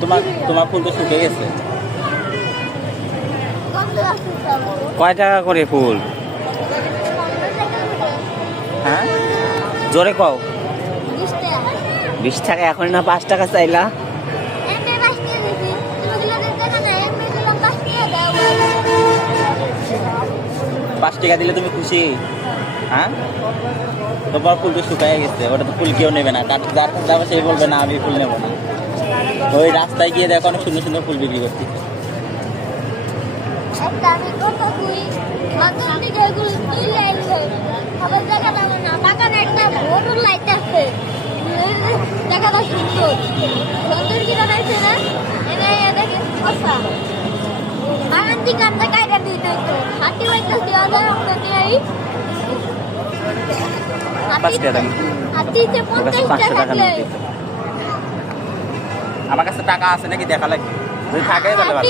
তোমার ফুল তো শুকিয়ে গেছে। কয় টাকা করে ফুল? হ্যাঁ জোরে কও। 20 টাকা। এখন না 5 টাকা চাইলা। 5 টাকা দিলে তুমি খুশি? হ্যাঁ, তোমার ফুল তো শুকিয়ে গেছে, ওটা তো ফুল কেউ নেবে না। তার যার কাছে যাবে সেই বলবে না আমি ফুল নেবো না। ওই রাস্তায় গিয়ে দেখো অনেক সুন্দর সুন্দর ফুল বিক্রি করছি। আমার কাছে টাকা আছে নাকি দেখা লাগবে, যদি থাকে তাহলে ভালো।